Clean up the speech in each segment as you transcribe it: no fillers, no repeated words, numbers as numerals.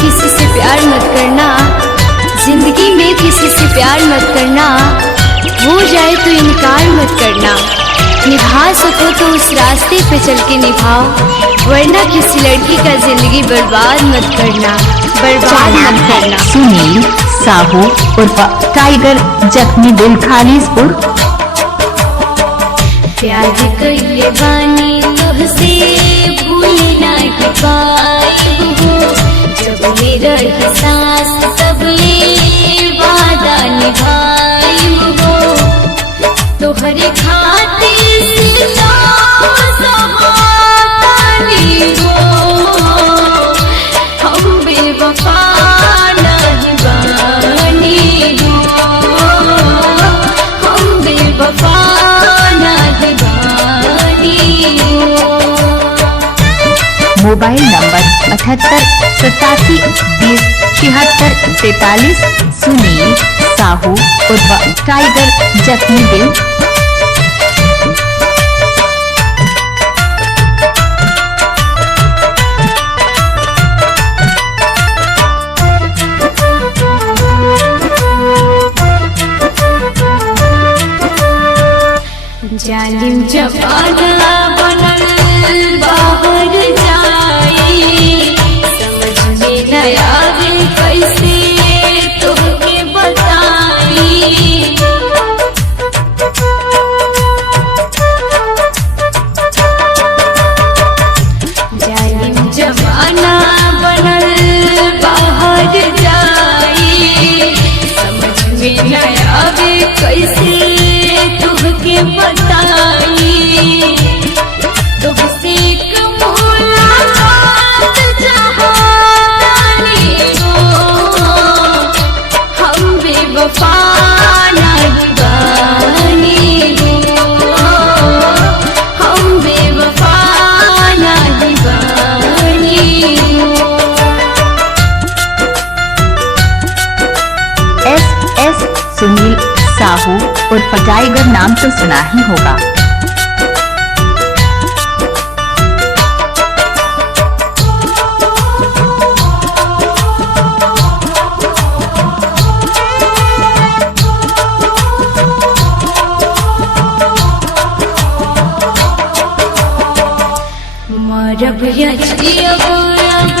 किसी से प्यार मत करना, जिंदगी में किसी से प्यार मत करना, हो जाए तो इनकार मत करना। निभा सको तो उस रास्ते पे चल के निभाओ, वरना किसी लड़की का जिंदगी बर्बाद मत करना, बर्बाद मत करना। सुनील साहू उर्फ टाइगर, जख्मी दिल, खालिसपुर। प्यार कइले बानी तुझसे भूल नहीं पाई हो, जब मेरा एहसास तब ले वादा निभाई हो, तोहरे खातिर सीता सहातानी हो, हम बेवफा नहीं बानी हो, हम बेवफा मोबाइल नंबर 78 87 20 76 43। सुनील साहू उर्फ टाइगर, जख्मी दिल। जालिम जमाना बनल बाहर जाई, समझ में न आवे कैसे तोहके बताई। जालिम जमाना बनल बाहर जाई, समझ में न आवे कैसे तुहके बताई। तुझसे एक मुलाकात चाहतानी हो, हम बेवफा नहीं बानी हो, हम बेवफा नहीं बानी हो। एस सुनील साहू उर्फ टाइगर, नाम तो सुना ही होगा। मरब या जियब अब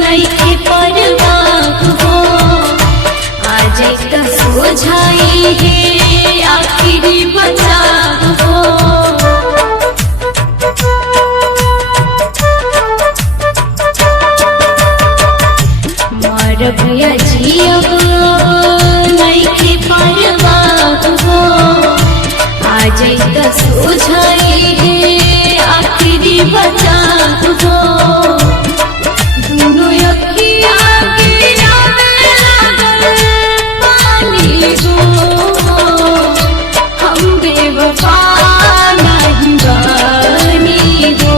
नइखे परवाह हो, आज का सोझाई है आखिरी बचाव हो। मरब या जियब नइखे परवाह हो, आज का सोझाई है आखिरी बचाव हो। दोनों अखियाँ गिरावे लागल पानी हो, हम बेवफा नहीं बानी हो,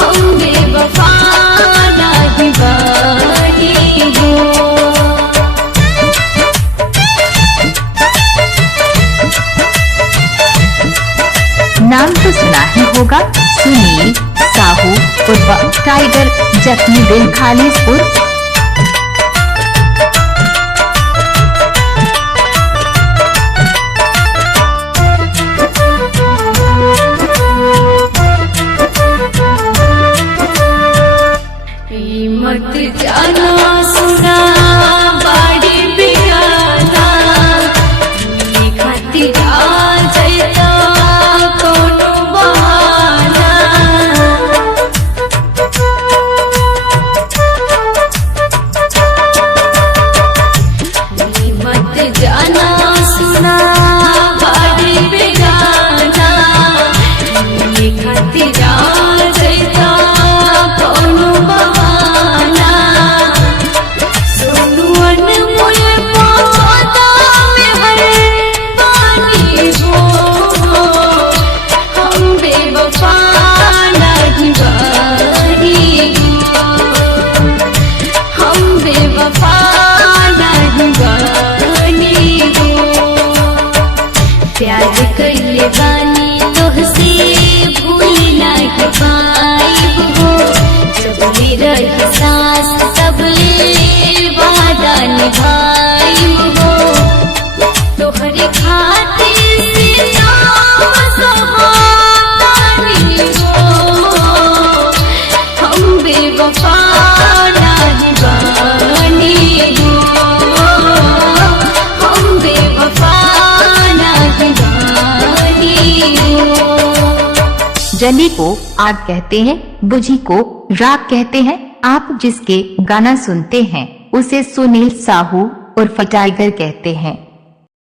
हम बेवफा नहीं बानी हो। नाम तो सुना ही होगा। सुनील साहू उर्फ टाइगर, जख्मी दिल, खालिसपुर। मत जाना सुना बाड़ी बेगाना, ये खातिर आ जाता कोनो बहाना। मत जाना सुना बाड़ी बेगाना, ये खातिर आ जाता कोनो बहाना। सोनू अनमोल पौधा में हर पानी हो, हम बेवफा नहीं बानी हो, हम बेवफा नहीं बानी हो। प्यार कइले बानी तुझसे भूल नहीं जली को आग कहते हैं, बुझी को राख कहते हैं। आप जिसके गाना सुनते हैं उसे सुनील साहू उर्फ टाइगर कहते हैं।